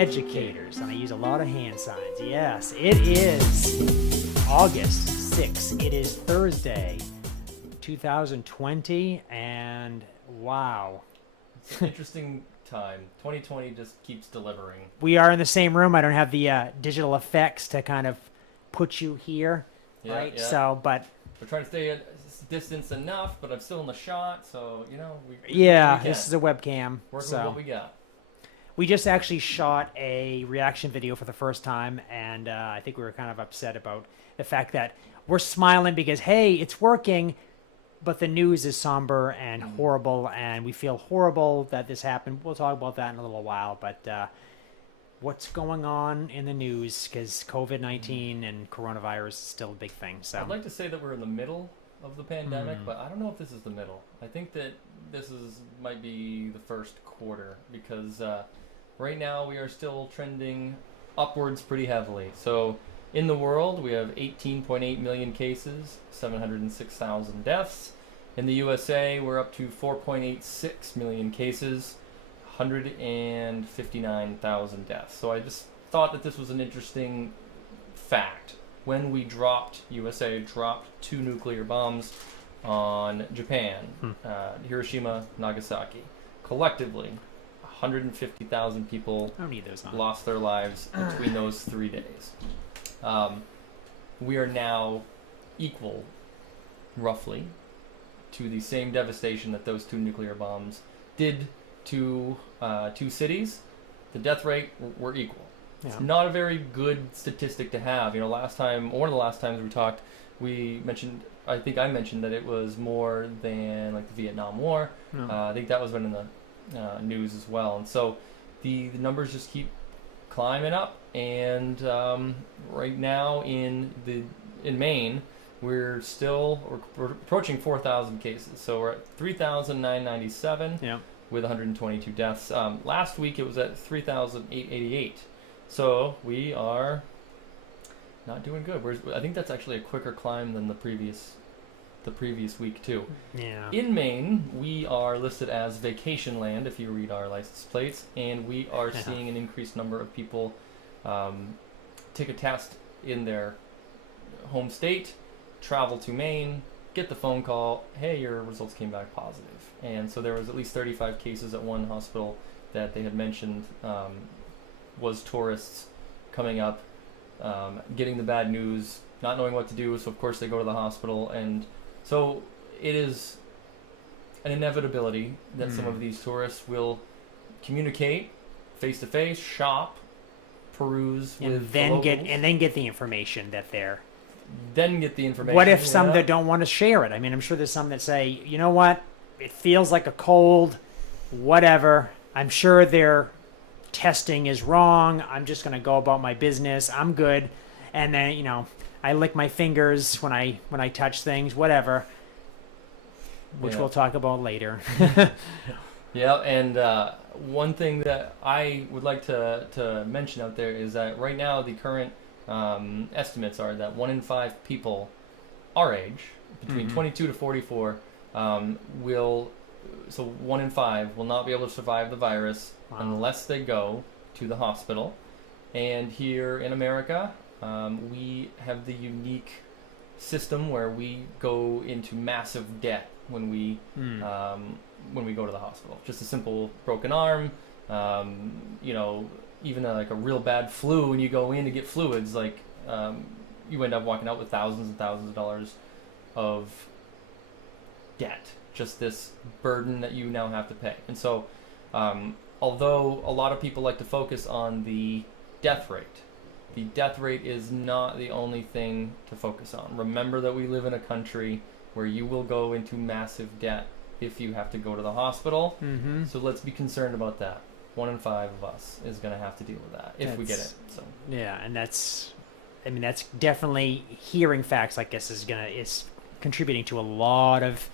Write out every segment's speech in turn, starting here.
educators, and I use a lot of hand signs. Yes, it is August 6th. It is Thursday, 2020, and wow. It's an interesting time. 2020 just keeps delivering. We are in the same room. I don't have the digital effects to kind of put you here, right? Yeah. So, but we're trying to stay at distance enough, but I'm still in the shot, so we this is a webcam. Working with what we got. We just actually shot a reaction video for the first time, and I think we were kind of upset about the fact that we're smiling because, hey, it's working, but the news is somber and horrible, and we feel horrible that this happened. We'll talk about that in a little while, but what's going on in the news, because COVID-19 and coronavirus is still a big thing. So I'd like to say that we're in the middle of the pandemic, but I don't know if this is the middle. I think that might be the first quarter, because right now we are still trending upwards pretty heavily. So in the world, we have 18.8 million cases, 706,000 deaths. In the USA, we're up to 4.86 million cases, 159,000 deaths. So I just thought that this was an interesting fact. When USA dropped 2 nuclear bombs on Japan, Hiroshima, Nagasaki. Collectively, 150,000 people lost their lives between those 3 days. We are now equal, roughly, to the same devastation that those 2 nuclear bombs did to 2 cities. The death rate were equal. Yeah. It's not a very good statistic to have. One of the last times we talked, I think I mentioned that it was more than like the Vietnam War. I think that was been in the news as well. And so the numbers just keep climbing up. And right now in Maine, we're approaching 4,000 cases. So we're at 3,997 with 122 deaths. Last week it was at 3,888. So we are not doing good. I think that's actually a quicker climb than the previous week too. Yeah. In Maine, we are listed as vacation land if you read our license plates, and we are seeing an increased number of people take a test in their home state, travel to Maine, get the phone call, hey, your results came back positive. And so there was at least 35 cases at one hospital that they had mentioned was tourists coming up, getting the bad news, not knowing what to do, so of course they go to the hospital. And so it is an inevitability that some of these tourists will communicate face-to-face, shop, peruse with the locals. Then get the information that they're... Then get the information. What if some that don't want to share it? I mean, I'm sure there's some that say, you know what, it feels like a cold, whatever. I'm sure their testing is wrong. I'm just going to go about my business. I'm good. And then, I lick my fingers when I touch things, whatever, which we'll talk about later. Yeah, and one thing that I would like to mention out there is that right now the current estimates are that 1 in 5 people our age, between 22 to 44, 1 in 5 will not be able to survive the virus unless they go to the hospital. And here in America, we have the unique system where we go into massive debt when we go to the hospital. Just a simple broken arm, even a real bad flu. When you go in to get fluids, you end up walking out with thousands and thousands of dollars of debt. Just this burden that you now have to pay. And so, although a lot of people like to focus on the death rate is not the only thing to focus on. Remember that we live in a country where you will go into massive debt if you have to go to the hospital. So let's be concerned about that. 1 in 5 of us is going to have to deal with that if we get it. So yeah, and that's definitely, hearing facts like this is contributing to a lot of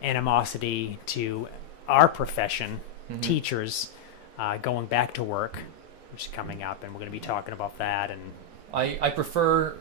animosity to our profession, teachers, going back to work, which is coming up, and we're going to be talking about that. And I prefer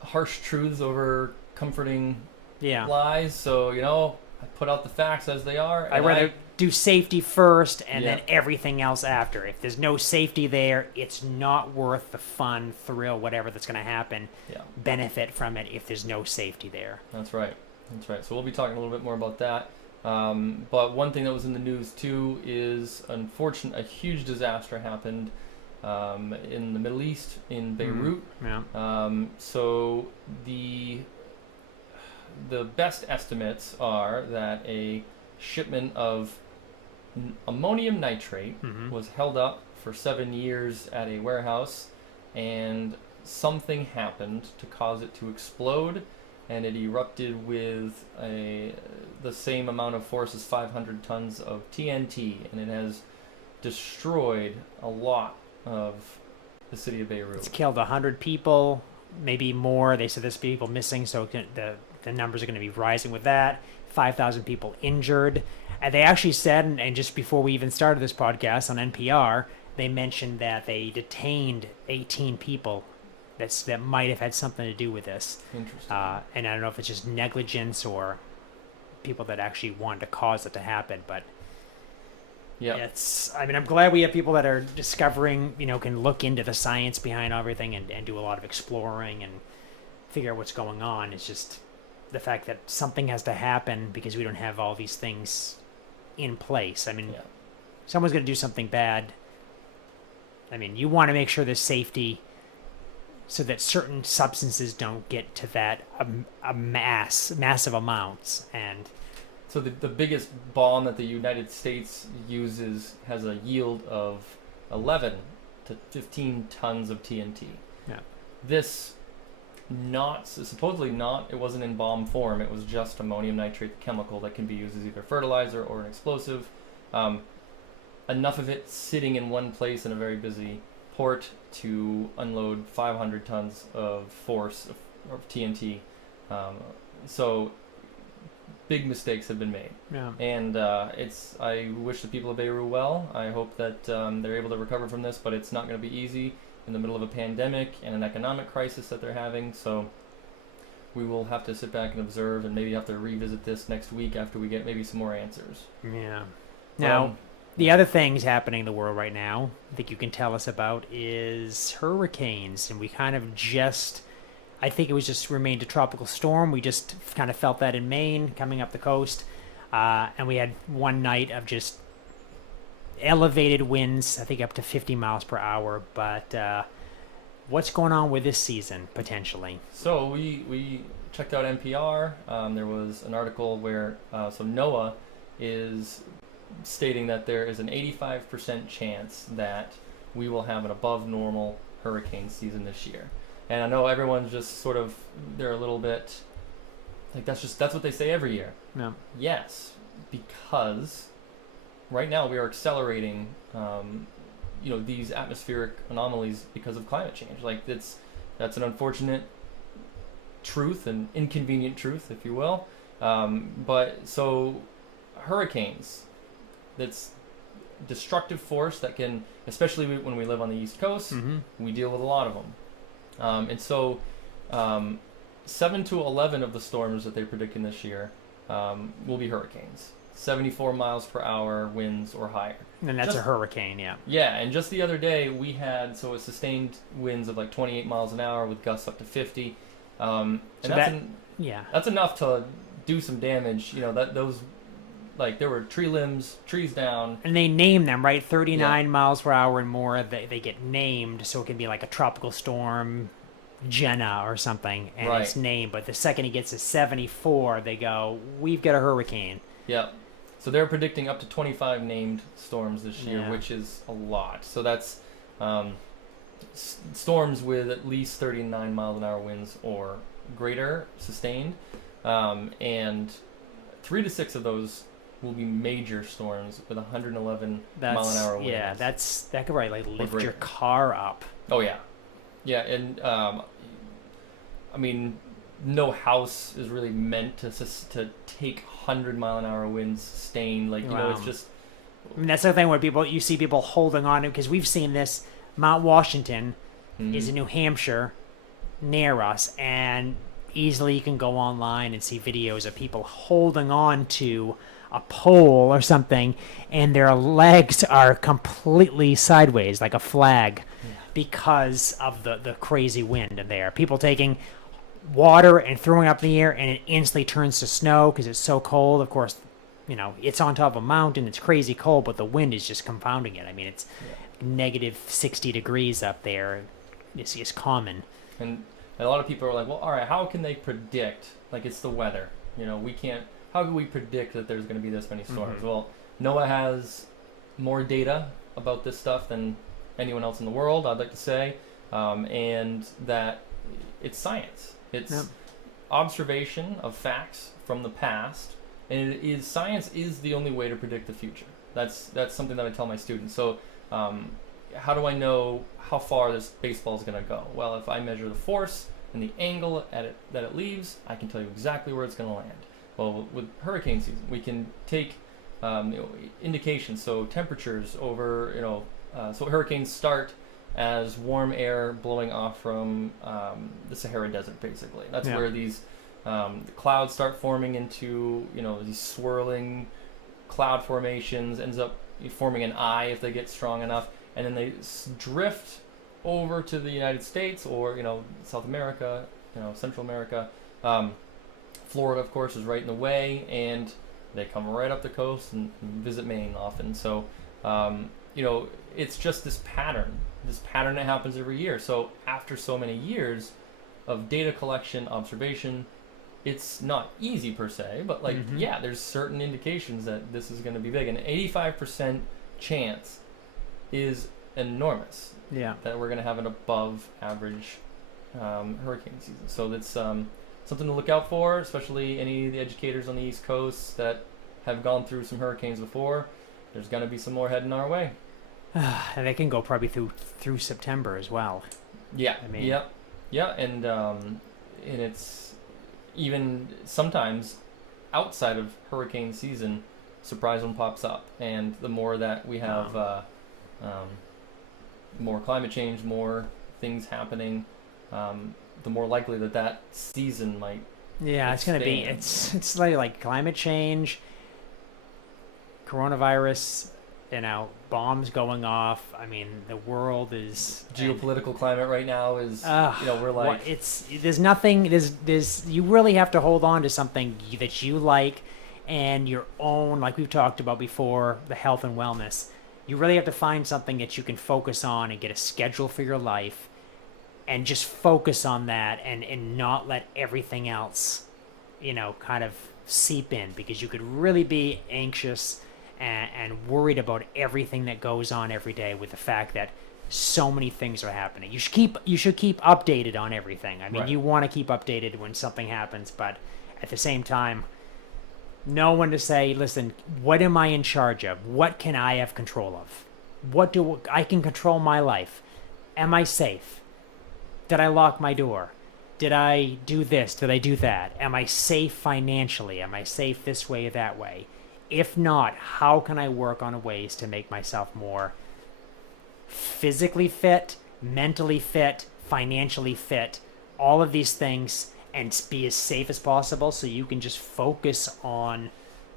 harsh truths over comforting lies. So I put out the facts as they are. I'd rather do safety first and Yeah. then everything else after. If there's no safety there, it's not worth the fun, thrill, whatever that's going to happen, Yeah. benefit from it if there's no safety there. That's right. That's right. So we'll be talking a little bit more about that. But one thing that was in the news too is a huge disaster happened in the Middle East in Beirut. Yeah. So the best estimates are that a shipment of ammonium nitrate Mhm. was held up for 7 years at a warehouse, and something happened to cause it to explode, and it erupted with the same amount of force as 500 tons of TNT, and it has destroyed a lot of the city of Beirut. It's killed 100 people, maybe more. They said there's people missing, so the numbers are going to be rising with that. 5,000 people injured. And they actually said, and just before we even started this podcast on NPR, they mentioned that they detained 18 people that might have had something to do with this. Interesting. And I don't know if it's just negligence or people that actually wanted to cause it to happen, but Yeah. I'm glad we have people that are discovering, can look into the science behind everything and do a lot of exploring and figure out what's going on. It's just the fact that something has to happen because we don't have all these things in place. Yeah. Someone's going to do something bad. You want to make sure there's safety so that certain substances don't get to that massive amounts. And So the biggest bomb that the United States uses has a yield of 11 to 15 tons of TNT. Yeah. This supposedly not, it wasn't in bomb form, it was just ammonium nitrate chemical that can be used as either fertilizer or an explosive. Enough of it sitting in one place in a very busy port to unload 500 tons of force of TNT. So big mistakes have been made. yeah. And I wish the people of Beirut well. I hope that they're able to recover from this, but it's not going to be easy in the middle of a pandemic and an economic crisis that they're having. So we will have to sit back and observe, and maybe have to revisit this next week after we get maybe some more answers. Yeah. Now, the other things happening in the world right now, I think you can tell us about, is hurricanes. And we kind of I think it was just remained a tropical storm. We just kind of felt that in Maine coming up the coast. And we had one night of just elevated winds, I think up to 50 miles per hour. But what's going on with this season, potentially? So we checked out NPR. There was an article where NOAA is stating that there is an 85% chance that we will have an above normal hurricane season this year. And I know everyone's just sort of, they're a little bit like, that's what they say every year. No. Yes, because right now we are accelerating these atmospheric anomalies because of climate change. Like that's an unfortunate truth, an inconvenient truth, if you will. But so hurricanes, that's destructive force that can, especially when we live on the East Coast, we deal with a lot of them. And so 7 to 11 of the storms that they're predicting this year will be hurricanes. 74 miles per hour winds or higher. And that's a hurricane, yeah. Yeah, and just the other day we had sustained winds of like 28 miles an hour with gusts up to 50. And that's enough to do some damage. There were trees down. And they name them, right? 39 miles per hour and more, they get named, so it can be like a tropical storm, Jenna or something, and it's named. But the second it gets to 74, they go, we've got a hurricane. Yeah. So they're predicting up to 25 named storms this year, which is a lot. So that's storms with at least 39 miles an hour winds or greater sustained. And 3 to 6 of those will be major storms with 111 mile an hour winds. Yeah, that could probably lift your car up. Oh yeah, yeah, and no house is really meant to take 100-mile-an-hour winds sustained. It's just. That's the thing where you see people holding on to, because we've seen this. Mount Washington is in New Hampshire, near us, and easily you can go online and see videos of people holding on to a pole or something, and their legs are completely sideways, like a flag, because of the crazy wind in there. People taking water and throwing it up in the air, and it instantly turns to snow because it's so cold. Of course, it's on top of a mountain. It's crazy cold, but the wind is just compounding it. I mean, it's negative 60 degrees up there. It's common. And a lot of people are like, well, all right, how can they predict? Like, it's the weather. We can't. How can we predict that there's going to be this many storms? Mm-hmm. Well, NOAA has more data about this stuff than anyone else in the world, I'd like to say, and that it's science. It's observation of facts from the past, and science is the only way to predict the future. That's something that I tell my students. So, how do I know how far this baseball is going to go? Well, if I measure the force and the angle that it leaves, I can tell you exactly where it's going to land. Well, with hurricane season, we can take indications, so temperatures over, so hurricanes start as warm air blowing off from the Sahara Desert, basically. That's where these the clouds start forming into, these swirling cloud formations, ends up forming an eye if they get strong enough, and then they drift over to the United States or, South America, Central America. Florida, of course, is right in the way, and they come right up the coast and visit Maine often. So, it's just this pattern that happens every year. So after so many years of data collection, observation, it's not easy per se, but there's certain indications that this is going to be big. An 85% chance is enormous. Yeah. That we're going to have an above average hurricane season. So that's something to look out for, especially any of the educators on the East Coast that have gone through some hurricanes before. There's going to be some more heading our way. And they can go probably through September as well. Yeah. I mean, and it's even sometimes outside of hurricane season, surprise one pops up, and the more that we have more climate change, more things happening, the more likely that season might. Yeah, it's going to be. It's like climate change, coronavirus, bombs going off. I mean, the world is geopolitical climate right now is. We're like there's nothing. There's you really have to hold on to something that you like, and your own, like we've talked about before, the health and wellness. You really have to find something that you can focus on and get a schedule for your life, and just focus on that, and not let everything else, kind of seep in, because you could really be anxious and worried about everything that goes on every day, with the fact that so many things are happening. You should keep updated on everything. I mean, you want to keep updated when something happens, but at the same time, know when to say, listen, what am I in charge of? What can I have control of? I can control my life? Am I safe? Did I lock my door? Did I do this? Did I do that? Am I safe financially? Am I safe this way or that way? If not, how can I work on ways to make myself more physically fit, mentally fit, financially fit, all of these things, and be as safe as possible, so you can just focus on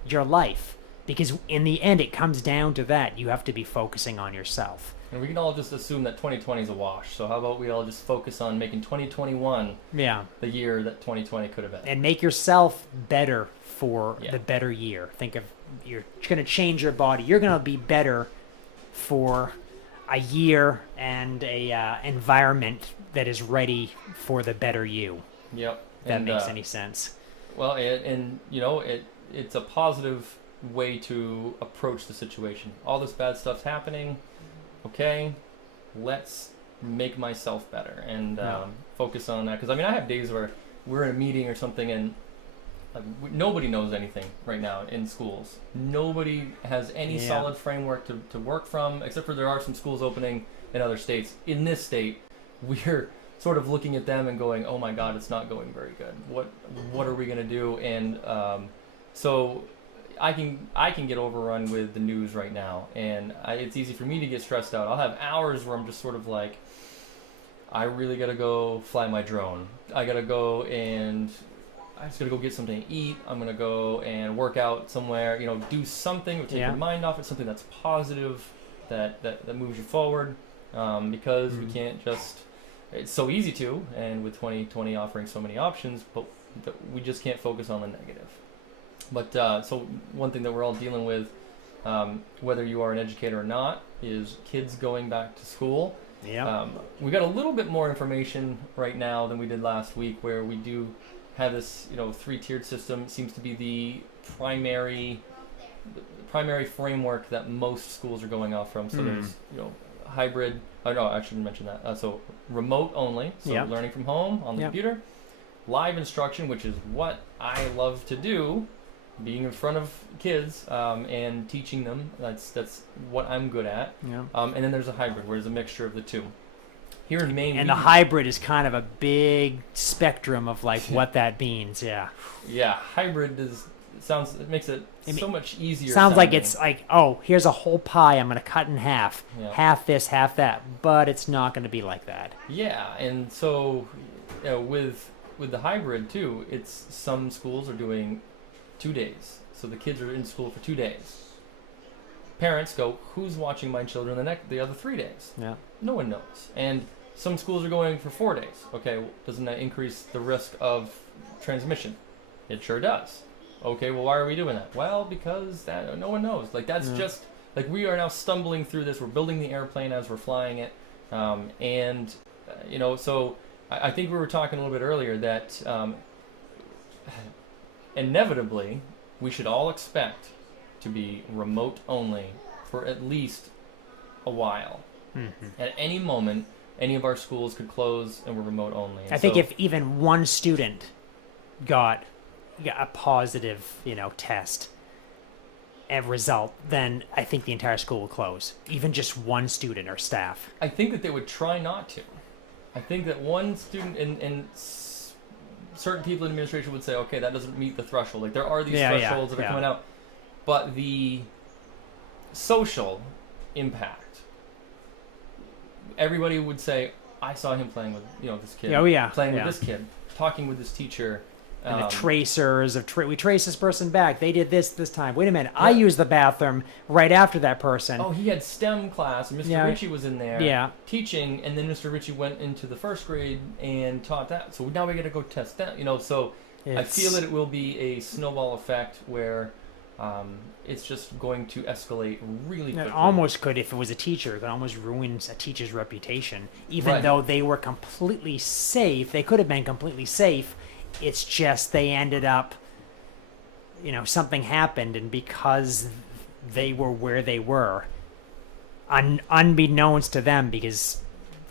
your life? Because in the end, it comes down to that. You have to be focusing on yourself. And we can all just assume that 2020 is a wash. So how about we all just focus on making 2021 the year that 2020 could have been. And make yourself better for the better year. Think of, you're going to change your body. You're going to be better for a year and a environment that is ready for the better you. Yep. If that makes any sense. Well, it's a positive way to approach the situation. All this bad stuff's happening. Okay, let's make myself better and focus on that. Because I have days where we're in a meeting or something, and nobody knows anything right now in schools. Nobody has any solid framework to work from, except for there are some schools opening in other states. In this state, we're sort of looking at them and going, oh my God, it's not going very good. What are we going to do? And so I can get overrun with the news right now, and it's easy for me to get stressed out. I'll have hours where I'm just sort of like, I really gotta go fly my drone. I gotta go and I just gotta go get something to eat. I'm gonna go and work out somewhere. You know, do something to take your mind off it. Something that's positive, that moves you forward. Because we can't just. It's so easy to, and with 2020 offering so many options, but we just can't focus on the negative. But so one thing that we're all dealing with, whether you are an educator or not, is kids going back to school. Yeah. We got a little bit more information right now than we did last week, where we do have this, 3-tiered system. It seems to be the primary framework that most schools are going off from. So there's, hybrid. Oh no, I shouldn't mention that. So remote only. So learning from home on the computer. Live instruction, which is what I love to do, being in front of kids and teaching them. That's what I'm good at. Yeah. And then there's a hybrid, where there's a mixture of the two. Here in Maine, and the hybrid is kind of a big spectrum of like what that means. Yeah. Yeah, hybrid it makes it so much easier. Sounds like it's like, oh, here's a whole pie. I'm going to cut in half. Yeah. Half this, half that. But it's not going to be like that. Yeah, and so with the hybrid too, it's some schools are doing 2 days. So the kids are in school for 2 days. Parents go, who's watching my children the other 3 days? Yeah. No one knows. And some schools are going for 4 days. Okay, well, doesn't that increase the risk of transmission? It sure does. Okay, well, why are we doing that? Well, because no one knows. Like, that's just, like, we are now stumbling through this. We're building the airplane as we're flying it. So I think we were talking a little bit earlier that inevitably we should all expect to be remote only for at least a while. Mm-hmm. At any moment, any of our schools could close and we're remote only. And I think if even one student got a positive, test and result, then I think the entire school will close. Even just one student or staff. I think that they would try not to. I think that one student and certain people in administration would say, okay, that doesn't meet the threshold. Like, there are these thresholds that are coming out. But the social impact, everybody would say, I saw him playing with, this kid. Oh, yeah. Playing with this kid, talking with this teacher. And the tracers of we trace this person back. They did this time. Wait a minute. I used the bathroom right after that person. Oh, he had STEM class, and Mr. Ritchie was in there teaching, and then Mr. Ritchie went into the first grade and taught that. So now we got to go test that. So I feel that it will be a snowball effect where it's just going to escalate really quickly. It almost could, if it was a teacher, it could almost ruin a teacher's reputation. Even though they were completely safe, they could have been completely safe. It's just they ended up, something happened, and because they were where they were, unbeknownst to them, because,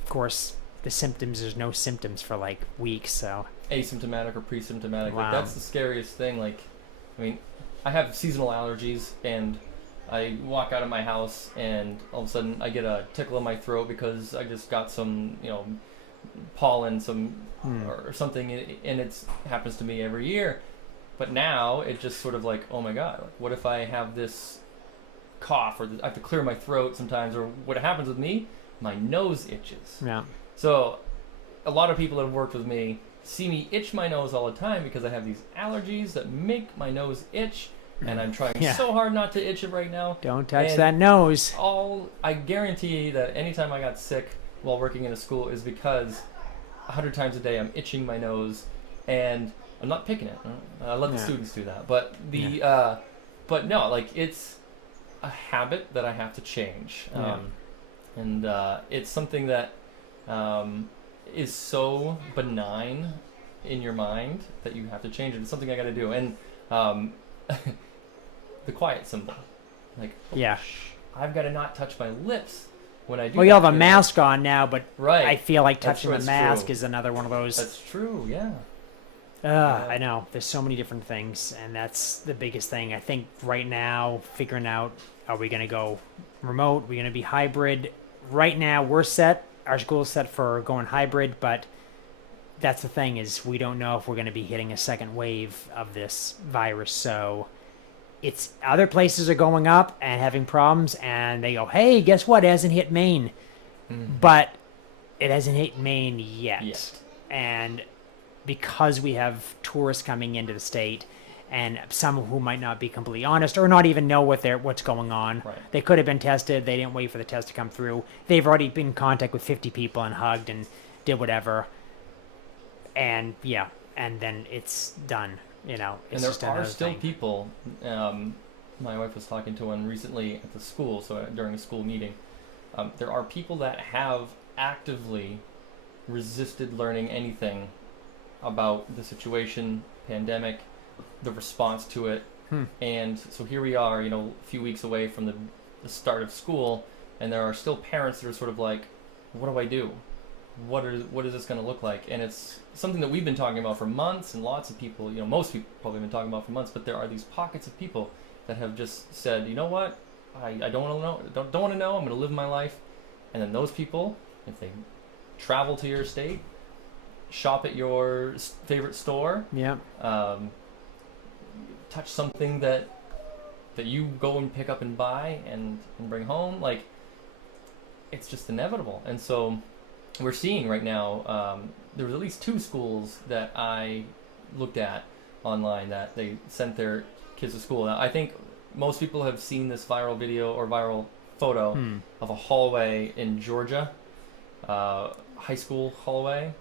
of course, there's no symptoms for, like, weeks, so. Asymptomatic or pre-symptomatic. Wow. Like, that's the scariest thing. Like, I have seasonal allergies, and I walk out of my house, and all of a sudden I get a tickle in my throat because I just got some, pollen, or something, and it happens to me every year. But now it's just sort of like, oh my god, like, what if I have this cough, or I have to clear my throat sometimes, or what happens with me, my nose itches. Yeah. So a lot of people that have worked with me see me itch my nose all the time because I have these allergies that make my nose itch, and I'm trying so hard not to itch it right now. Don't touch that nose. I guarantee that anytime I got sick while working in a school is because 100 times a day I'm itching my nose, and I'm not picking it. I let the students do that, but but no, like, it's a habit that I have to change, and it's something that is so benign in your mind that you have to change it. It's something I got to do, and the quiet symbol, like, I've got to not touch my lips when I do. Well, you have a mask on now, but I feel like touching the mask is another one of those. That's true, yeah. I know. There's so many different things, and that's the biggest thing. I think right now, figuring out, are we going to go remote? Are we going to be hybrid? Right now, we're set. Our school's set for going hybrid, but that's the thing, is we don't know if we're going to be hitting a second wave of this virus. So it's other places are going up and having problems, and they go, hey, guess what? It hasn't hit Maine. Mm-hmm. But It hasn't hit Maine yet. Yet. And because we have tourists coming into the state, and some who might not be completely honest or not even know what's going on. Right. They could have been tested. They didn't wait for the test to come through. They've already been in contact with 50 people and hugged and did whatever. And yeah, and then it's done. You know, it's and just there are another still thing. people. My wife was talking to one recently at the school, so during a school meeting. There are people that have actively resisted learning anything about the situation, pandemic, the response to it. And so here we are, a few weeks away from the start of school, and there are still parents that are sort of like, what do I do? What is this going to look like? And it's something that we've been talking about for months, and lots of people, most people probably have been talking about for months, but there are these pockets of people that have just said, you know what, I don't want to know, don't want to know, I'm going to live my life. And then those people, if they travel to your state, shop at your favorite store, Yeah. touch something that you go and pick up and buy and bring home, like, it's just inevitable. And so we're seeing right now, there was at least 2 schools that I looked at online that they sent their kids to school. Now, I think most people have seen this viral video or viral photo of a hallway in Georgia, high school hallway,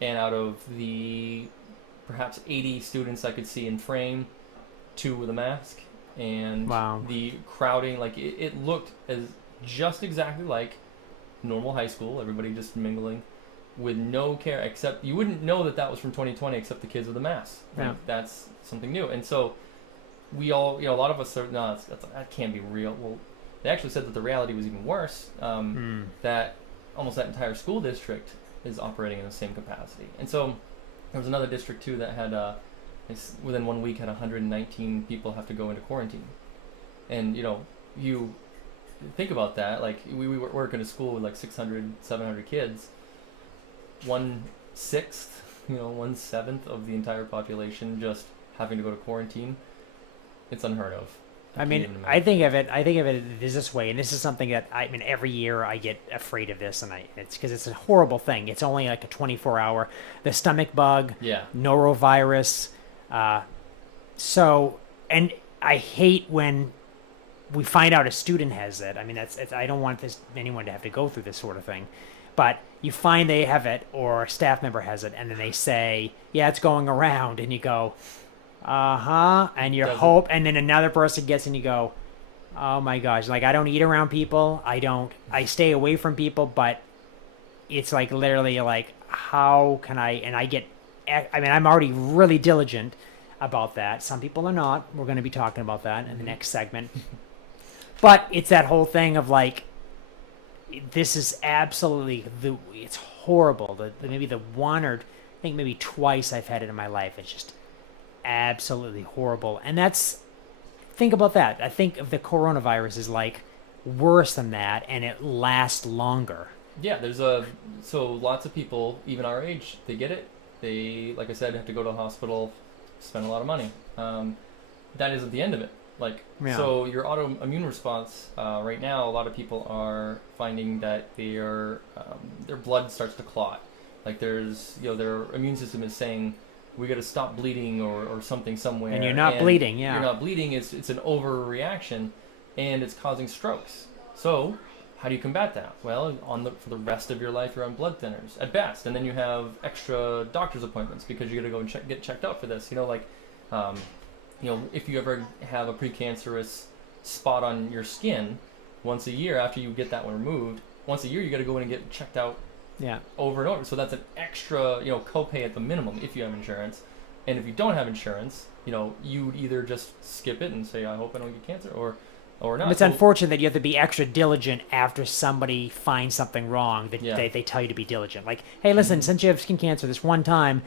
and out of the perhaps 80 students I could see in frame, 2 with a mask, and Wow. the crowding, like it looked as just exactly like normal high school, everybody just mingling with no care, except you wouldn't know that was from 2020 except the kids with the masks. Yeah. Like, that's something new. And so we all, a lot of us are, no, that can't be real. Well, they actually said that the reality was even worse, that almost that entire school district is operating in the same capacity. And so there was another district too that had within 1 week had 119 people have to go into quarantine. And you think about that, like we work in a school with like 600, 700 kids, 1/6, 1/7 of the entire population just having to go to quarantine. It's unheard of. I mean, I think of it this way, and this is something that every year I get afraid of this, and it's because it's a horrible thing. It's only like a 24-hour, the stomach bug, norovirus. So, and I hate when we find out a student has it. I mean, I don't want anyone to have to go through this sort of thing, but you find they have it or a staff member has it, and then they say, yeah, it's going around, and you go, and you hope, and then another person gets, and you go, oh my gosh, like I don't eat around people, I stay away from people, but it's like literally like, how can I'm already really diligent about that. Some people are not. We're going to be talking about that in the next segment. But it's that whole thing of like, this is absolutely, it's horrible. Maybe the one or I think maybe twice I've had it in my life. It's just absolutely horrible. And think about that. I think of the coronavirus is like worse than that, and it lasts longer. Yeah, so lots of people, even our age, they get it. They, like I said, have to go to the hospital, spend a lot of money. That isn't the end of it. So your autoimmune response, right now, a lot of people are finding that their blood starts to clot. Like their immune system is saying, we got to stop bleeding or something somewhere. And you're not bleeding, yeah. You're not bleeding. It's an overreaction, and it's causing strokes. So how do you combat that? Well, for the rest of your life, you're on blood thinners at best, and then you have extra doctor's appointments because you got to go and get checked out for this. If you ever have a precancerous spot on your skin, once a year after you get that one removed, once a year you got to go in and get checked out. Yeah. Over and over. So that's an extra, copay at the minimum if you have insurance. And if you don't have insurance, you would either just skip it and say, I hope I don't get cancer, or not. It's unfortunate that you have to be extra diligent after somebody finds something wrong that they tell you to be diligent. Like, hey, listen, since you have skin cancer this one time,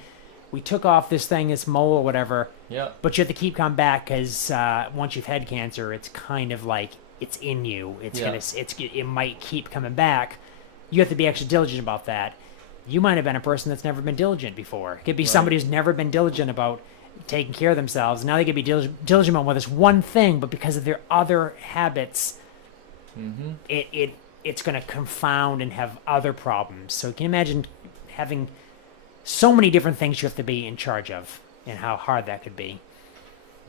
we took off this mole or whatever. Yeah. But you have to keep coming back because once you've had cancer, it's kind of like it's in you. It might keep coming back. You have to be extra diligent about that. You might have been a person that's never been diligent before. It could be somebody who's never been diligent about taking care of themselves. Now they could be diligent about this one thing, but because of their other habits, it it's going to confound and have other problems. So can you imagine having so many different things you have to be in charge of, and how hard that could be?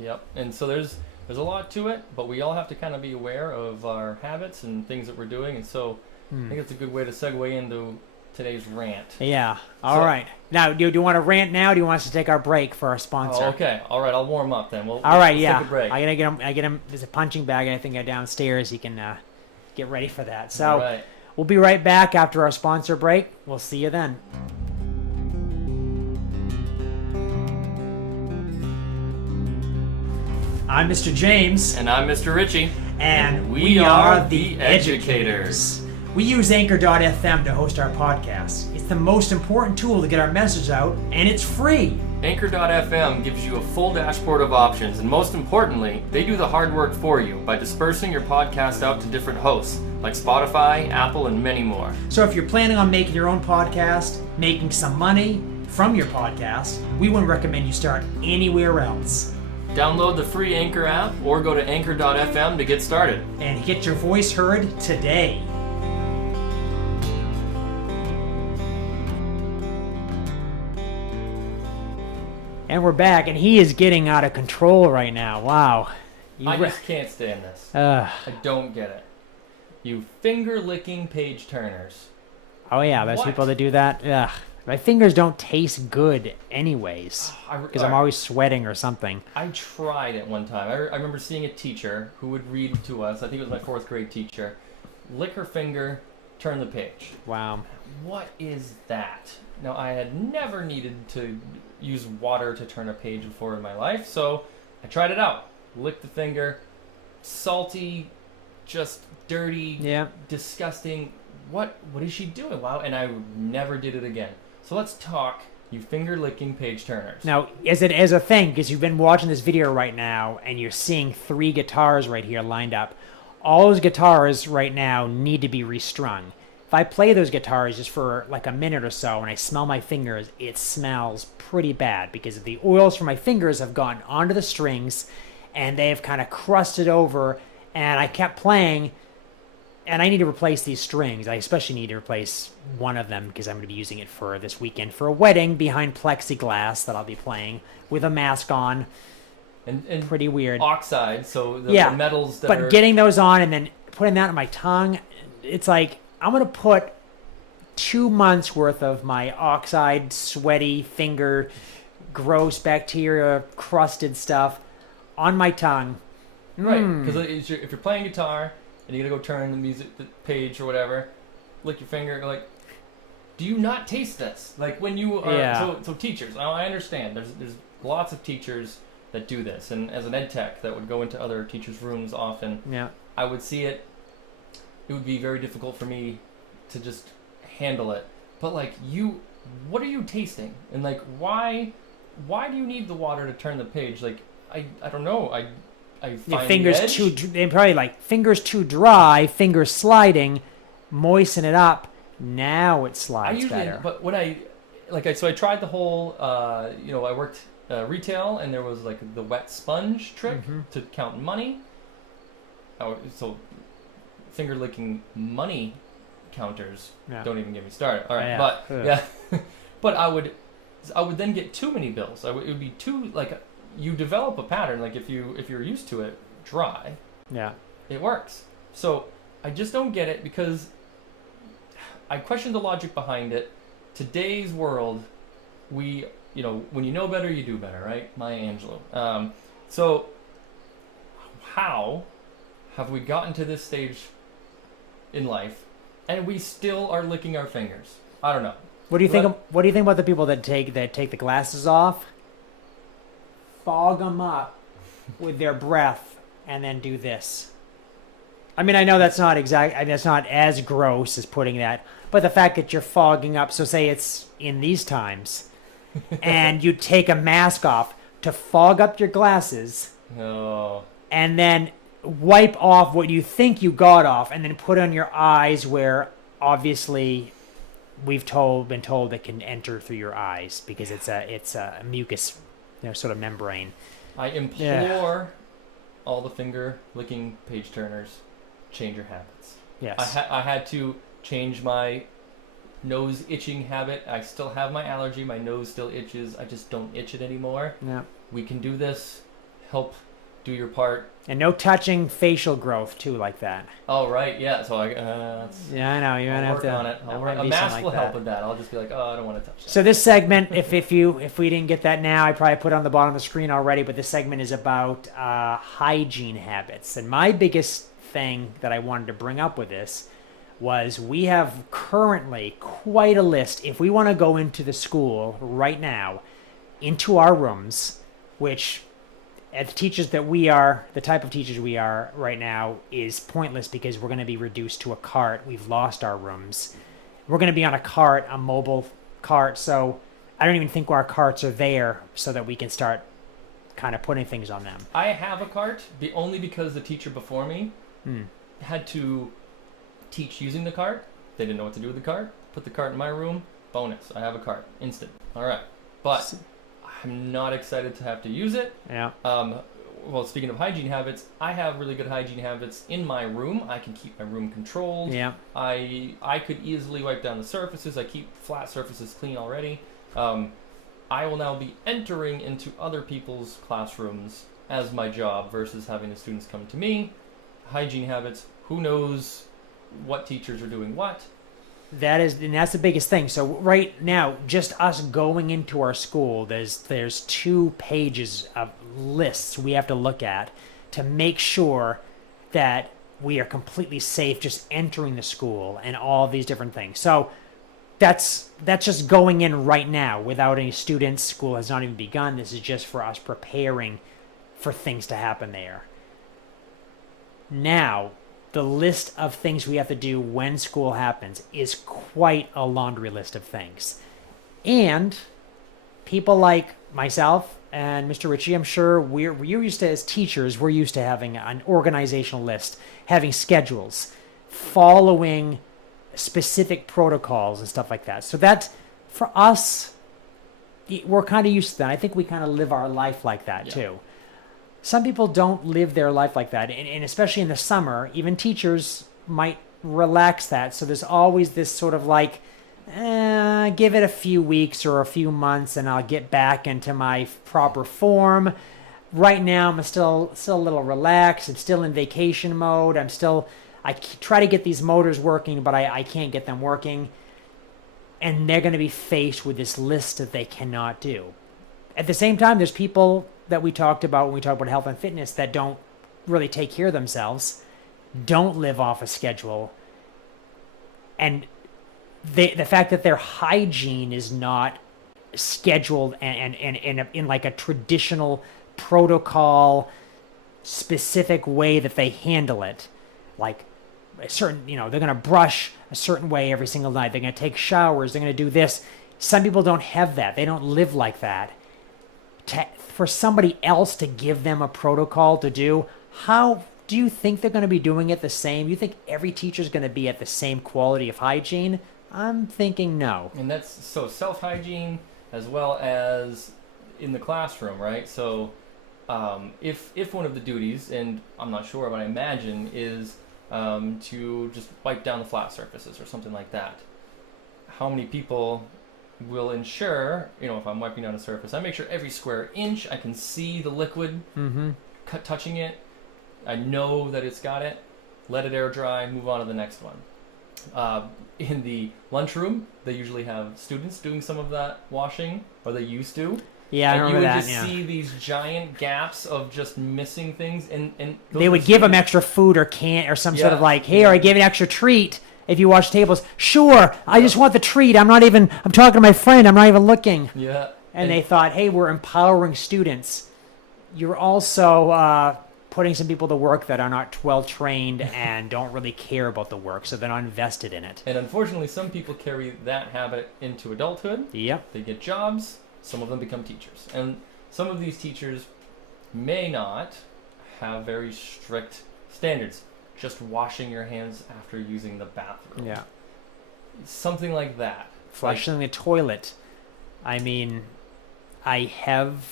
Yep. And so there's a lot to it, but we all have to kind of be aware of our habits and things that we're doing. And so I think it's a good way to segue into today's rant. Yeah. All right. Now, do you want to rant now? Or do you want us to take our break for our sponsor? Oh, okay. All right. I'll warm up then. All right. Let's Yeah. take a break. I get him. There's a punching bag. I think downstairs. He can get ready for that. So All right. we'll be right back after our sponsor break. We'll see you then. I'm Mr. James. And I'm Mr. Ritchie. And we are the Educators. We use Anchor.fm to host our podcast. It's the most important tool to get our message out, and it's free. Anchor.fm gives you a full dashboard of options, and most importantly, they do the hard work for you by dispersing your podcast out to different hosts, like Spotify, Apple, and many more. So if you're planning on making your own podcast, making some money from your podcast, we wouldn't recommend you start anywhere else. Download the free Anchor app or go to Anchor.fm to get started. And get your voice heard today. And we're back, and he is getting out of control right now. Wow. I just can't stand this. Uh, I don't get it. You finger-licking page turners. oh, yeah, there's What? people that do that. Ugh. My fingers don't taste good anyways, because I'm always sweating or something. I tried it one time. I remember seeing a teacher who would read to us. I think it was my 4th grade teacher. Lick her finger, turn the page. Wow. What is that? Now, I had never needed to use water to turn a page before in my life, so I tried it out. Licked the finger. Salty, just dirty, Yeah. disgusting. What is she doing? Wow, and I never did it again. So let's talk, you finger-licking page turners. Now, as a thing, because you've been watching this video right now, and you're seeing 3 guitars right here lined up, all those guitars right now need to be restrung. If I play those guitars just for like a minute or so, and I smell my fingers, it smells pretty bad, because the oils from my fingers have gone onto the strings, and they've kind of crusted over, and I kept playing, and I need to replace these strings. I especially need to replace one of them, because I'm going to be using it for this weekend for a wedding behind plexiglass that I'll be playing with a mask on. And Pretty weird. Oxide, so the Yeah, metals that But are... getting those on and then putting that on my tongue, it's like I'm going to put 2 months worth of my oxide, sweaty finger, gross bacteria, crusted stuff on my tongue. Right, because if you're playing guitar and you gotta go turn the page or whatever, lick your finger, like, do you not taste this? Like when you are, Yeah. so teachers, now I understand, there's lots of teachers that do this, and as an ed tech that would go into other teachers' rooms often, Yeah. I would see it. It would be very difficult for me to just handle it. But like what are you tasting? And like why do you need the water to turn the page? Like I don't know. I Your find fingers the edge. they're probably like fingers too dry, fingers sliding, moisten it up. Now it I slides usually, better. but when I tried the whole. I worked retail, and there was like the wet sponge trick to count money. Oh, so finger licking money counters. Yeah. Don't even get me started. All right, Yeah. but Ugh. yeah, but I would then get too many bills. It would be too like you develop a pattern. Like if you're used to it dry, Yeah. it works. So I just don't get it because I question the logic behind it. Today's world, when you know better, you do better, right? Maya Angelou. So how have we gotten to this stage in life and we still are licking our fingers? I don't know. What do you think? What do you think about the people that take the glasses off, fog them up with their breath, and then do this? I mean, I know that's not that's not as gross as putting that, but the fact that you're fogging up. So say it's in these times, and you take a mask off to fog up your glasses, No. and then wipe off what you think you got off, and then put on your eyes where obviously we've been told that can enter through your eyes because it's a mucus, sort of membrane. I implore all the finger licking page turners, change your habits. Yes. I had to change my nose itching habit. I still have my allergy. My nose still itches. I just don't itch it anymore. Yeah. We can do this. Help do your part. And no touching facial growth too, like that. Oh right, yeah. So Yeah, I know. You're gonna I'll have work to. on it. that A might be mask something will like help that. with that. I'll just be like, oh, I don't want to touch that. So this segment, if we didn't get that now, I probably put it on the bottom of the screen already. But this segment is about hygiene habits, and my biggest thing that I wanted to bring up with this was we have currently quite a list. If we want to go into the school right now, into our rooms, which as teachers that we are, the type of teachers we are right now is pointless because we're going to be reduced to a cart. We've lost our rooms. We're going to be on a cart, a mobile cart. So I don't even think our carts are there so that we can start kind of putting things on them. I have a cart, only because the teacher before me Hmm. had to teach using the cart. They didn't know what to do with the cart. Put the cart in my room. Bonus. I have a cart. Instant. All right. But I'm not excited to have to use it. Yeah. Well, speaking of hygiene habits, I have really good hygiene habits in my room. I can keep my room controlled. Yeah. I could easily wipe down the surfaces. I keep flat surfaces clean already. I will now be entering into other people's classrooms as my job versus having the students come to me. Hygiene habits. Who knows what teachers are doing what? And that's the biggest thing. So right now, just us going into our school, there's 2 pages of lists we have to look at to make sure that we are completely safe just entering the school and all these different things. So that's just going in right now without any students. School has not even begun. This is just for us preparing for things to happen there. Now, the list of things we have to do when school happens is quite a laundry list of things. And people like myself and Mr. Ritchie, I'm sure we're used to, as teachers, we're used to having an organizational list, having schedules, following specific protocols and stuff like that. So that, for us, we're kind of used to that. I think we kind of live our life like that too. Some people don't live their life like that, and especially in the summer, even teachers might relax that. So there's always this sort of like, give it a few weeks or a few months and I'll get back into my proper form. Right now, I'm still a little relaxed. I'm still in vacation mode. I try to get these motors working, but I can't get them working. And they're going to be faced with this list that they cannot do. At the same time, there's people that we talked about when we talk about health and fitness that don't really take care of themselves, don't live off a schedule, and the fact that their hygiene is not scheduled and in like a traditional protocol specific way that they handle it, like a certain, they're going to brush a certain way every single night, they're going to take showers, they're going to do this. Some people don't have that. They don't live like that. For somebody else to give them a protocol to do, how do you think they're going to be doing it the same? You think every teacher is going to be at the same quality of hygiene? I'm thinking no. And that's so self-hygiene as well as in the classroom, right? So if one of the duties, and I'm not sure, but I imagine, is to just wipe down the flat surfaces or something like that, how many people will ensure, if I'm wiping down a surface, I make sure every square inch I can see the liquid touching it. I know that it's got it. Let it air dry, move on to the next one. In the lunchroom, they usually have students doing some of that washing, or they used to. Yeah, I remember that. And you would just see these giant gaps of just missing things, and they would give them extra food or some sort of like, hey, or I gave an extra treat. If you wash tables, sure, I just want the treat. I'm talking to my friend. I'm not even looking. Yeah. And they thought, hey, we're empowering students. You're also putting some people to work that are not well trained and don't really care about the work, so they're not invested in it. And unfortunately, some people carry that habit into adulthood. Yep. They get jobs. Some of them become teachers. And some of these teachers may not have very strict standards. Just washing your hands after using the bathroom. Yeah. Something like that. Flushing the toilet. I mean, I have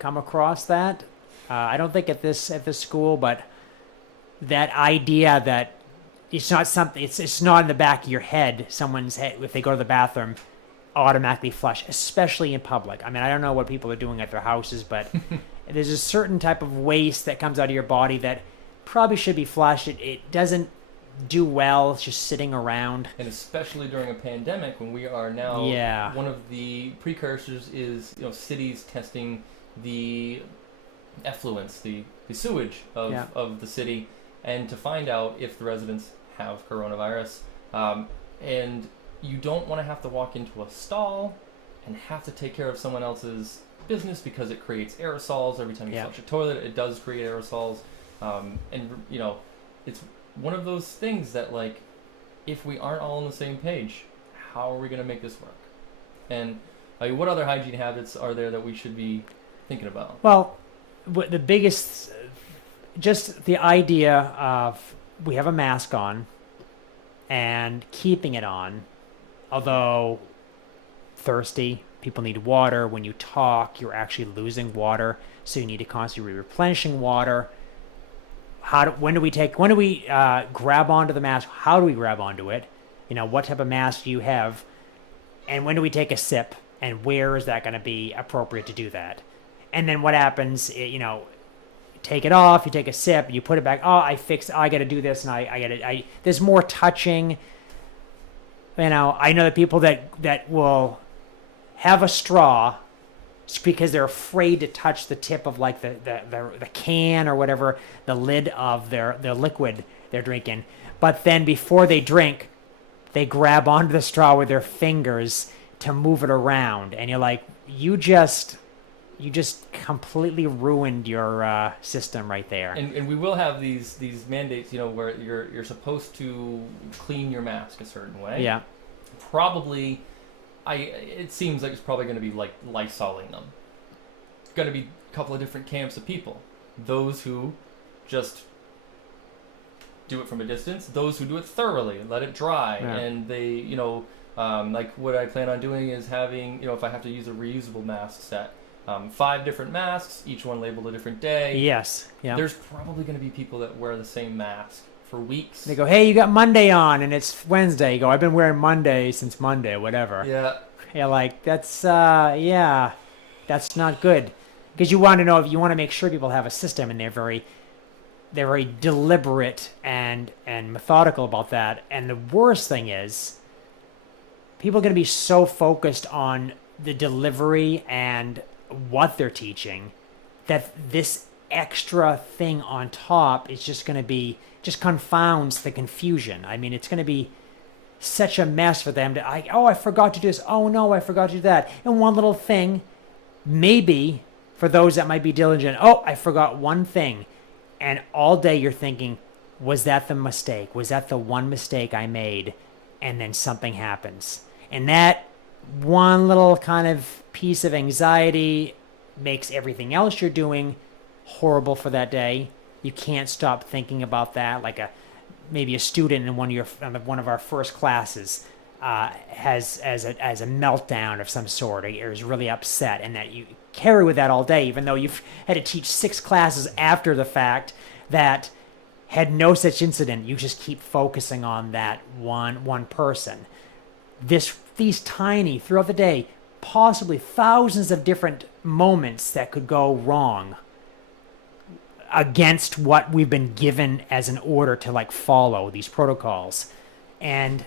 come across that. I don't think at this school, but that idea that it's not something. It's not in the back of your head. Someone's head if they go to the bathroom, automatically flush, especially in public. I mean, I don't know what people are doing at their houses, but there's a certain type of waste that comes out of your body that probably should be flushed. It doesn't do well. It's just sitting around. And especially during a pandemic when we are now, one of the precursors is cities testing the effluents, the sewage of the city, and to find out if the residents have coronavirus. And you don't want to have to walk into a stall and have to take care of someone else's business because it creates aerosols every time you flush a toilet. It does create aerosols, and it's one of those things that, like, if we aren't all on the same page, how are we going to make this work? And what other hygiene habits are there that we should be thinking about? Well, the biggest, just the idea of we have a mask on and keeping it on, although thirsty, people need water. When you talk, you're actually losing water, so you need to constantly be replenishing water. When do we grab onto the mask? How do we grab onto it? What type of mask do you have? And when do we take a sip? And where is that going to be appropriate to do that? And then what happens? Take it off. You take a sip. You put it back. Oh, I got to do this, and there's more touching. I know the people that will have a straw because they're afraid to touch the tip of like the can or whatever, the lid of their liquid they're drinking. But then before they drink, they grab onto the straw with their fingers to move it around. And you're like, you just completely ruined your system right there. And we will have these mandates, where you're supposed to clean your mask a certain way. Yeah. Probably, it seems like it's probably going to be like Lysoling them. Going to be a couple of different camps of people. Those who just do it from a distance. Those who do it thoroughly, let it dry, and they, like what I plan on doing is having, if I have to use a reusable mask set. 5 different masks, each one labeled a different day. Yes. Yeah. There's probably going to be people that wear the same mask for weeks. They go, hey, you got Monday on, and it's Wednesday. You go, I've been wearing Monday since Monday, whatever. Yeah. Yeah, like, that's not good. Because you want to make sure people have a system, and they're very deliberate and methodical about that. And the worst thing is, people are going to be so focused on the delivery and what they're teaching that this extra thing on top is just confounds the confusion. I mean, it's going to be such a mess for them to, I forgot to do this. Oh no, I forgot to do that. And one little thing, maybe for those that might be diligent, I forgot one thing. And all day you're thinking, was that the mistake? Was that the one mistake I made? And then something happens. And that one little kind of piece of anxiety makes everything else you're doing horrible for that day. You can't stop thinking about that. Like maybe a student in one of our first classes has a meltdown of some sort, or is really upset, and that you carry with that all day, even though you've had to teach 6 classes after the fact that had no such incident. You just keep focusing on that one person. These tiny, throughout the day, possibly thousands of different moments that could go wrong against what we've been given as an order to like follow these protocols. And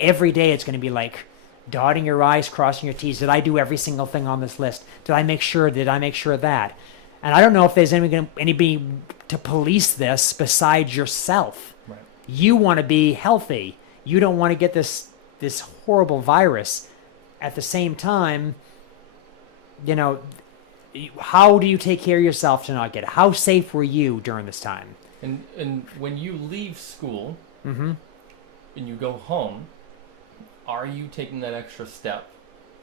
every day it's going to be like dotting your I's, crossing your T's. Did I do every single thing on this list? Did I make sure that? And I don't know if there's anybody to police this besides yourself. Right. You want to be healthy. You don't want to get this horrible virus. At the same time, how do you take care of yourself to not get it? How safe were you during this time? And when you leave school Mm-hmm. and you go home, are you taking that extra step?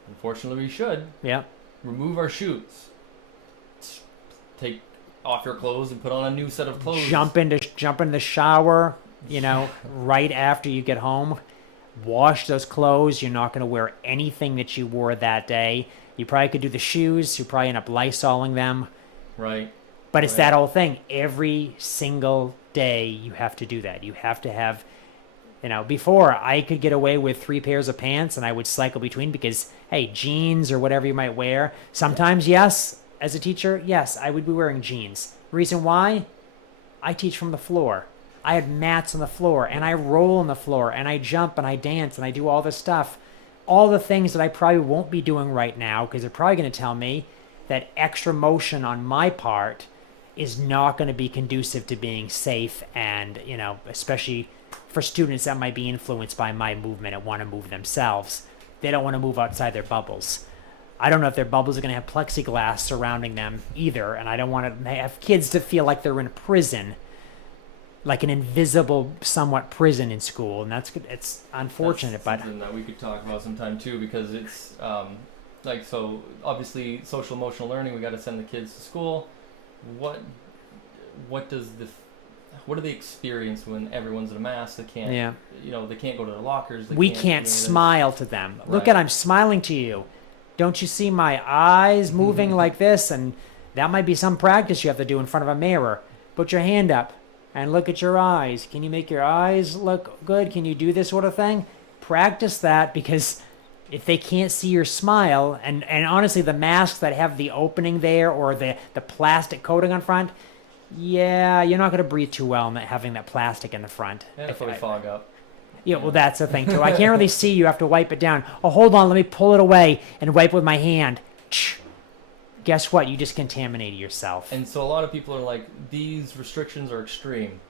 Unfortunately, we should. Yeah. Remove our shoes. Take off your clothes and put on a new set of clothes. Jump in the shower, right after you get home. Wash those clothes. You're not going to wear anything that you wore that day. You probably could do the shoes. You probably end up Lysoling them. Right. But it's that whole thing. Every single day you have to do that. You have to have Before I could get away with 3 pairs of pants and I would cycle between because, hey, jeans or whatever you might wear. Sometimes, yes, as a teacher, yes, I would be wearing jeans. Reason why? I teach from the floor. I have mats on the floor and I roll on the floor and I jump and I dance and I do all this stuff. All the things that I probably won't be doing right now because they're probably going to tell me that extra motion on my part is not going to be conducive to being safe and, especially for students that might be influenced by my movement and want to move themselves. They don't want to move outside their bubbles. I don't know if their bubbles are going to have plexiglass surrounding them either, and I don't want to have kids to feel like they're in a prison, like an invisible, somewhat prison in school, and it's unfortunate. That's something that we could talk about sometime too, because it's so obviously social emotional learning. We got to send the kids to school. What do they experience when everyone's in a mask? They can't, they can't go to their lockers. We can't smile to them. Right. Look at, I'm smiling to you. Don't you see my eyes moving like this? And that might be some practice you have to do in front of a mirror. Put your hand up and look at your eyes. Can you make your eyes look good? Can you do this sort of thing? Practice that, because if they can't see your smile, and honestly, the masks that have the opening there or the plastic coating on front, yeah, you're not going to breathe too well having that plastic in the front. And if I fog up. Yeah, well, that's the thing, too. I can't really see. You have to wipe it down. Oh, hold on. Let me pull it away and wipe with my hand. Guess what? You just contaminated yourself. And so a lot of people are like, these restrictions are extreme.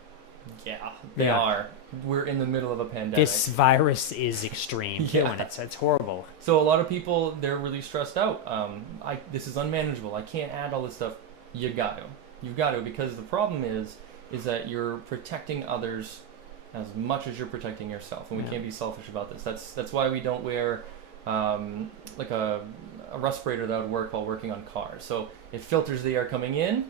Yeah, they are. We're in the middle of a pandemic. This virus is extreme, too, and it's horrible. So a lot of people, they're really stressed out. This is unmanageable. I can't add all this stuff. You got to. You've got to, because the problem is that you're protecting others as much as you're protecting yourself, and we can't be selfish about this. That's why we don't wear like a respirator that would work while working on cars. So it filters the air coming in,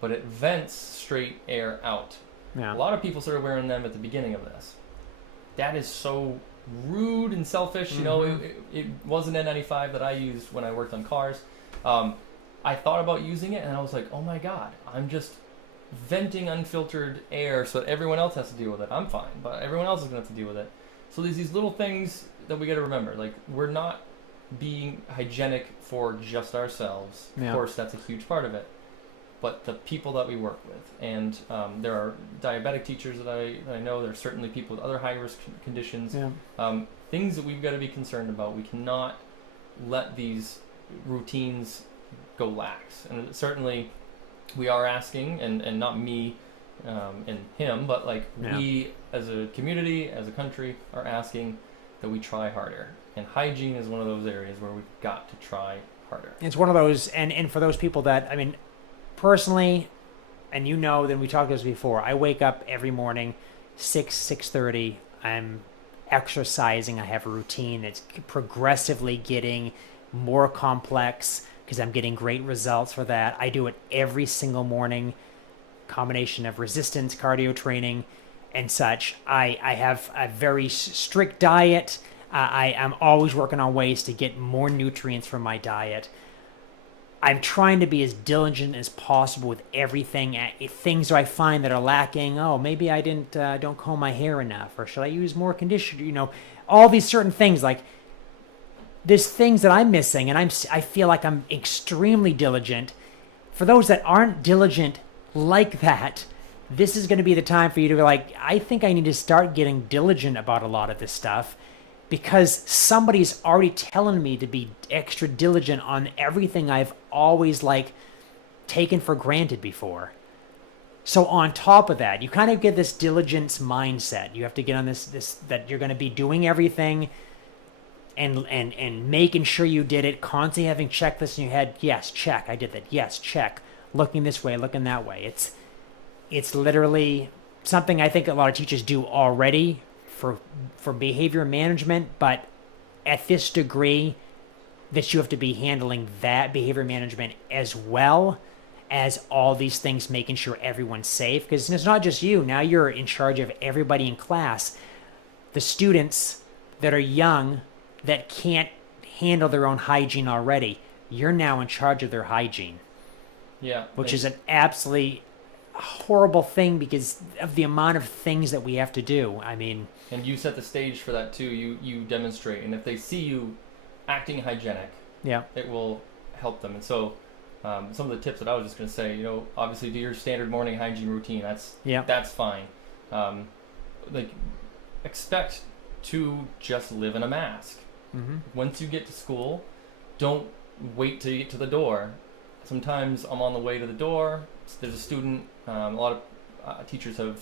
but it vents straight air out. Yeah. A lot of people started wearing them at the beginning of this. That is so rude and selfish. Mm-hmm. It wasn't N95 that I used when I worked on cars. I thought about using it, and I was like, oh my God, I'm just venting unfiltered air so that everyone else has to deal with it. I'm fine, but everyone else is going to have to deal with it. So there's these little things that we got to remember. Like, we're not being hygienic for just ourselves. Yeah. Of course, that's a huge part of it. But the people that we work with, and there are diabetic teachers that I know. There are certainly people with other high-risk conditions. Yeah. Things that we've got to be concerned about. We cannot let these routines go lax. And certainly we are asking, and not me and him, but we as a community, as a country, are asking that we try harder. And hygiene is one of those areas where we've got to try harder. It's one of those, and for those people that, personally, and then we talked about this before, I wake up every morning, 6:30, I'm exercising, I have a routine that's progressively getting more complex because I'm getting great results for that. I do it every single morning, combination of resistance, cardio training, and such. I have a very strict diet. I am always working on ways to get more nutrients from my diet. I'm trying to be as diligent as possible with everything. Things I find that are lacking. Oh, maybe I don't comb my hair enough, or should I use more conditioner? All these certain things. Like, there's things that I'm missing, and I feel like I'm extremely diligent. For those that aren't diligent like that, this is going to be the time for you to be like, I think I need to start getting diligent about a lot of this stuff, because somebody's already telling me to be extra diligent on everything I've always taken for granted before. So on top of that, you kind of get this diligence mindset. You have to get on this that you're going to be doing everything and making sure you did it, constantly having checklists in your head. Yes, check, I did that. Yes, check. Looking this way, looking that way. It's literally something I think a lot of teachers do already for behavior management, but at this degree that you have to be handling that behavior management as well as all these things, making sure everyone's safe, because it's not just you. Now you're in charge of everybody in class. The students that are young that can't handle their own hygiene already, you're now in charge of their hygiene. Yeah. Which is an absolutely a horrible thing because of the amount of things that we have to do. I mean, And you set the stage for that too. You demonstrate, and if they see you acting hygienic, yeah, it will help them. And so, some of the tips that I was just going to say, obviously do your standard morning hygiene routine. That's fine. Like, expect to just live in a mask. mm-hmm. Once you get to school, don't wait till you get to the door. Sometimes I'm on the way to the door. There's a student. A lot of teachers have,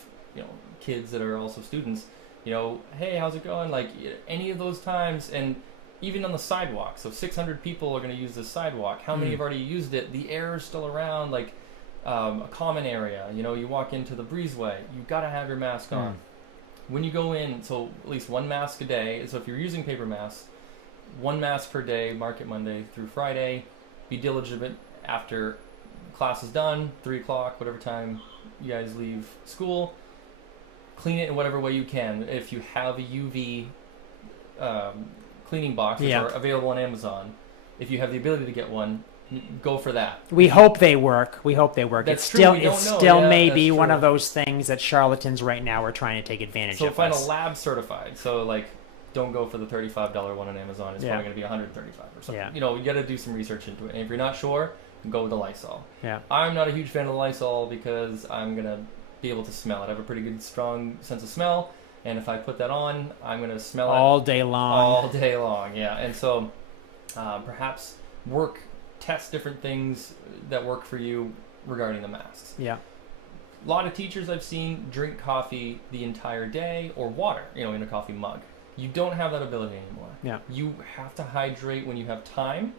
kids that are also students. Hey, how's it going? Like any of those times, and even on the sidewalk. So 600 people are going to use this sidewalk. How many have already used it? The air is still around. Like a common area. You walk into the breezeway. You've got to have your mask on. When you go in, so at least one mask a day. So if you're using paper masks, one mask per day. Mark it Monday through Friday. Be diligent after class is done, 3 o'clock, whatever time you guys leave school. Clean it in whatever way you can. If you have a UV cleaning box, which are available on Amazon, if you have the ability to get one, go for that. We hope they work. That's It true. still, We don't it know. still Yeah, may that's be one true. of those things that charlatans right now are trying to take advantage So of. find us. a lab certified. So like, don't go for the $35 one on Amazon. It's probably going to be $135 or something. Yeah. You got to do some research into it. And if you're not sure, go with the Lysol. Yeah. I'm not a huge fan of the Lysol because I'm going to be able to smell it. I have a pretty good, strong sense of smell. And if I put that on, I'm going to smell it All day long. all day long. Yeah. And so perhaps test different things that work for you regarding the masks. Yeah. A lot of teachers I've seen drink coffee the entire day or water, in a coffee mug. You don't have that ability anymore. Yeah. You have to hydrate when you have time,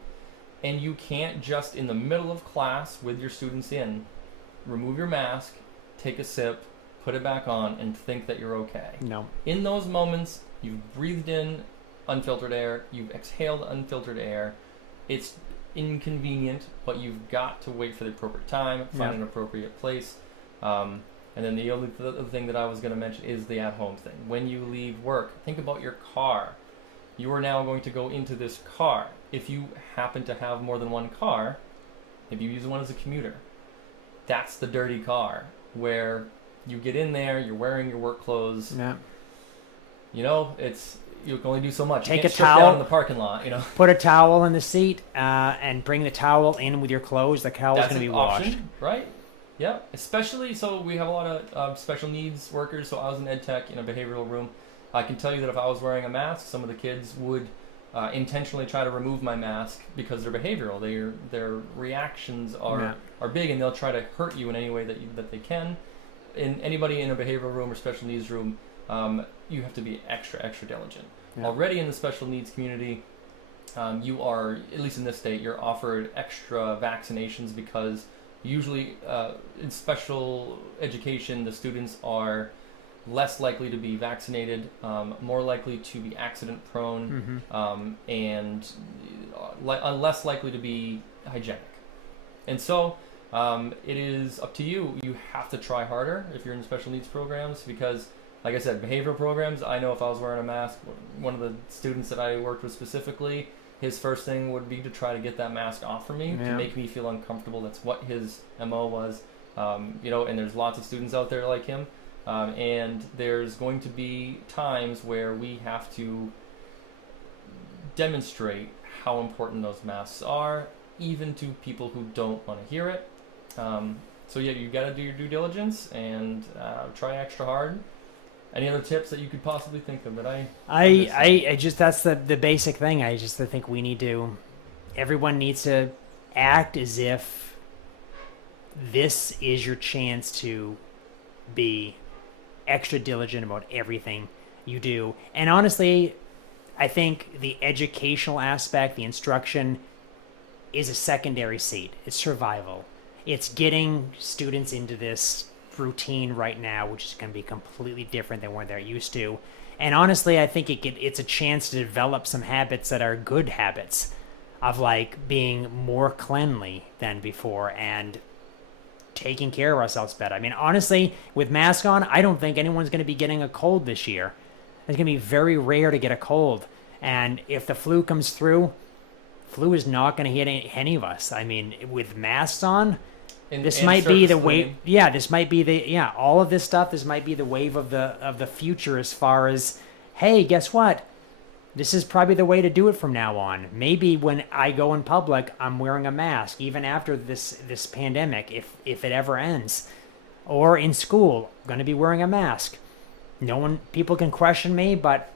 and you can't just in the middle of class with your students in, remove your mask, take a sip, put it back on, and think that you're okay. No. In those moments, you've breathed in unfiltered air, you've exhaled unfiltered air. It's inconvenient, but you've got to wait for the appropriate time, find an appropriate place. And then the only other thing that I was going to mention is the at-home thing. When you leave work, think about your car. You are now going to go into this car. If you happen to have more than one car, if you use one as a commuter, that's the dirty car where you get in there, you're wearing your work clothes. Yeah. You can only do so much. Take you can't a strip towel down in the parking lot. Put a towel in the seat and bring the towel in with your clothes. The towel's That's going to an be washed. option, right? Yeah, especially, so we have a lot of special needs workers. So I was an ed tech in a behavioral room. I can tell you that if I was wearing a mask, some of the kids would intentionally try to remove my mask because they're behavioral. Their reactions are big, and they'll try to hurt you in any way that they can. In anybody in a behavioral room or special needs room, you have to be extra diligent. Yeah. Already in the special needs community, you are, at least in this state, you're offered extra vaccinations because usually in special education, the students are less likely to be vaccinated, more likely to be accident prone, and less likely to be hygienic. And so it is up to you. You have to try harder if you're in special needs programs because, like I said, behavioral programs, I know if I was wearing a mask, one of the students that I worked with specifically, his first thing would be to try to get that mask off for me to make me feel uncomfortable. That's what his MO was. And there's lots of students out there like him. And there's going to be times where we have to demonstrate how important those masks are, even to people who don't want to hear it. So yeah, you got to do your due diligence and try extra hard. Any other tips that you could possibly think of that I just, that's the basic thing. I think everyone needs to act as if this is your chance to be extra diligent about everything you do. And honestly, I think the educational aspect, the instruction, is a secondary seat. It's survival. It's getting students into this routine right now, which is going to be completely different than what they're used to. And honestly, I think it's a chance to develop some habits that are good habits of like being more cleanly than before and taking care of ourselves better. I mean, honestly, with mask on, I don't think anyone's going to be getting a cold this year. It's going to be very rare to get a cold. And if the flu comes through, flu is not going to hit any of us. I mean, with masks on, This and might be surface the wave. cleaning. Yeah, this might be all of this stuff. This might be the wave of the future as far as, hey, guess what? This is probably the way to do it from now on. Maybe when I go in public, I'm wearing a mask, even after this pandemic, if it ever ends, or in school, I'm going to be wearing a mask. People can question me, but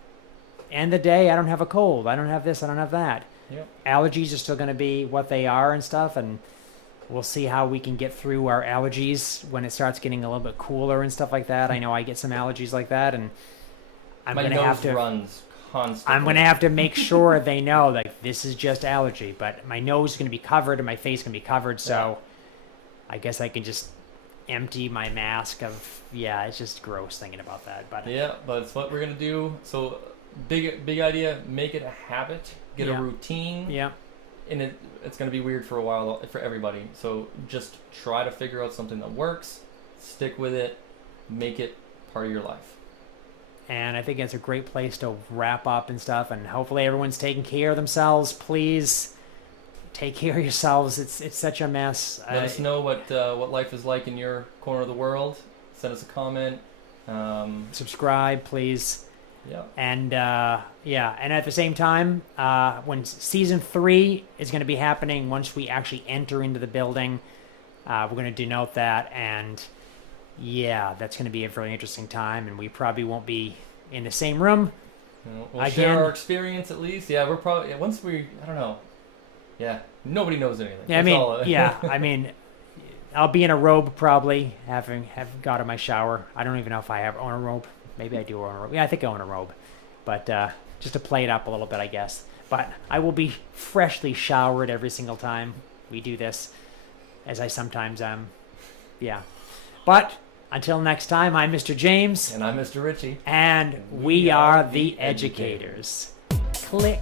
end of the day, I don't have a cold. I don't have this. I don't have that. Yep. Allergies are still going to be what they are and stuff, and we'll see how we can get through our allergies when it starts getting a little bit cooler and stuff like that. I know I get some allergies like that, and I'm My going to nose have to. runs constantly. I'm going to have to make sure they know like this is just allergy, but my nose is going to be covered and my face can be covered, so I guess I can just empty my mask of it's just gross thinking about that. But Yeah, but it's what we're gonna do. So big idea. Make it a habit. Get a Yeah. routine. yeah, And it's gonna be weird for a while for everybody. So just try to figure out something that works. Stick with it. Make it part of your life. and I think it's a great place to wrap up and stuff, and hopefully everyone's taking care of themselves. Please take care of yourselves. It's such a mess. Let us know what life is like in your corner of the world. Send us a comment. Subscribe, please. Yeah. And and at the same time, when season 3 is going to be happening, once we actually enter into the building, we're going to denote that, and that's going to be a very interesting time, and we probably won't be in the same room. We'll Again. share our experience at least. Yeah, we're probably once we. I don't know. Yeah, nobody knows anything. Yeah, That's all. I mean, I'll be in a robe probably, have got in my shower. I don't even know if I own a robe. Maybe I do own a robe. Yeah, I think I own a robe, but just to play it up a little bit, I guess. But I will be freshly showered every single time we do this, as I sometimes am. Yeah. But until next time, I'm Mr. James. And I'm Mr. Ritchie. And we are the educators. Click.